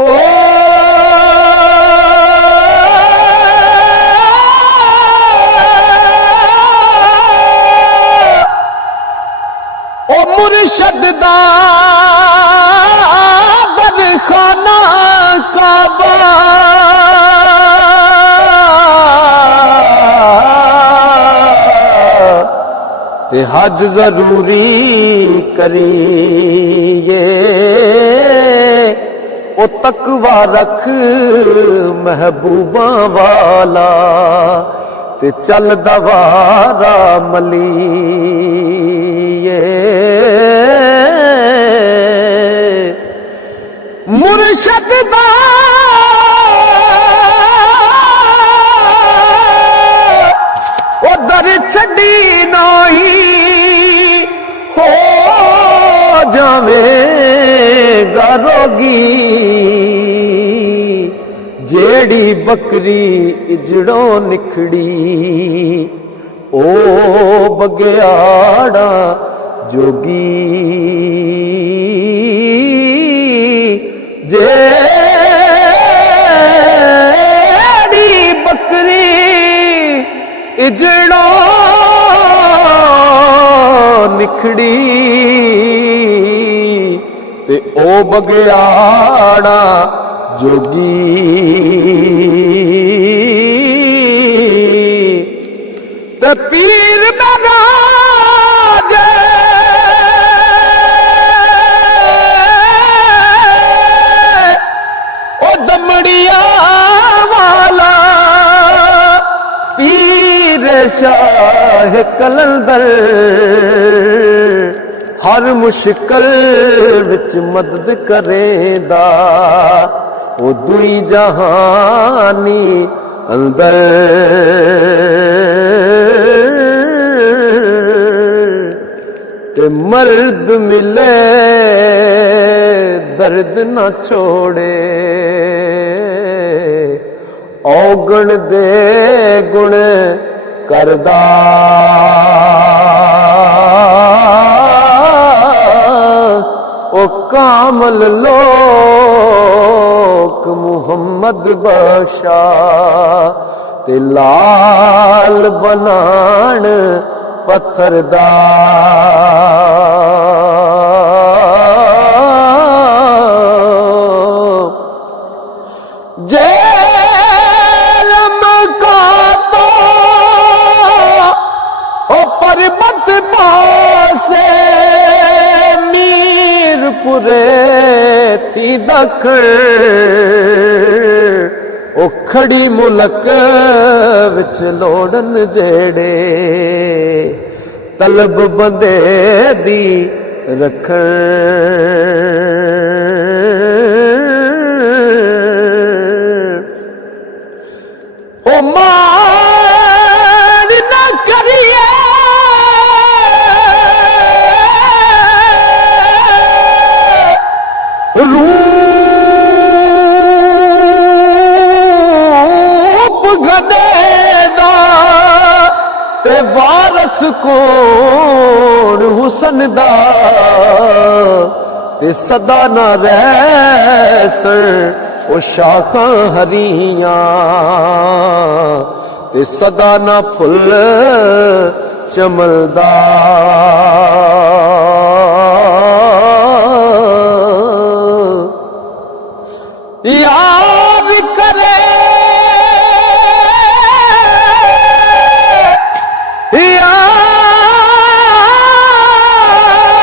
हो ओ मुर्शद दा दरखाना काबा ते हज जरूरी करिए ओ तकवा रख महबूबा वाला ते चल दवारा मलिए मुर्शद दा ओ दर छड़ी नहीं हो जावेगा रोगी जेड़ी बकरी इजड़ों निखड़ी ओ बग्याड़ा जोगी जेड़ी बकरी इजड़ों निखड़ी ते ओ बग्याड़ा जोगी ते पीर महाराज ओ दमड़िया वाला पीर शाह कलंदर हर मुश्किल विच मदद करेंदा ओ दुई जहानी अंदर ते मर्द मिले दर्द न छोड़े औगण दे गुण करदा ओ कामल लोक मुहम्मद बख्शा ते लाल बनान पत्थर दा जेलम का तो ओ पर्वत पासे पुरे थी दखण ओ खड़ी मुलक विच लोड़न जेड़े तलब बंदे दी रखण ओ मान न करिए रूप गदेदा ते वारस कोण हुसन दा ते सदा न रहसन ओ शाखां हरियां ते सदा न फुल चमलदा याद करे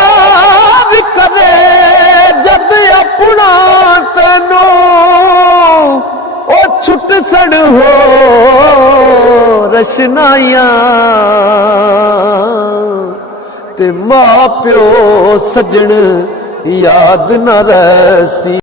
याद करे जद अपना तैनू ओ छुट सड़ हो रशनाइयां ते मां प्यो सजन याद न रसी।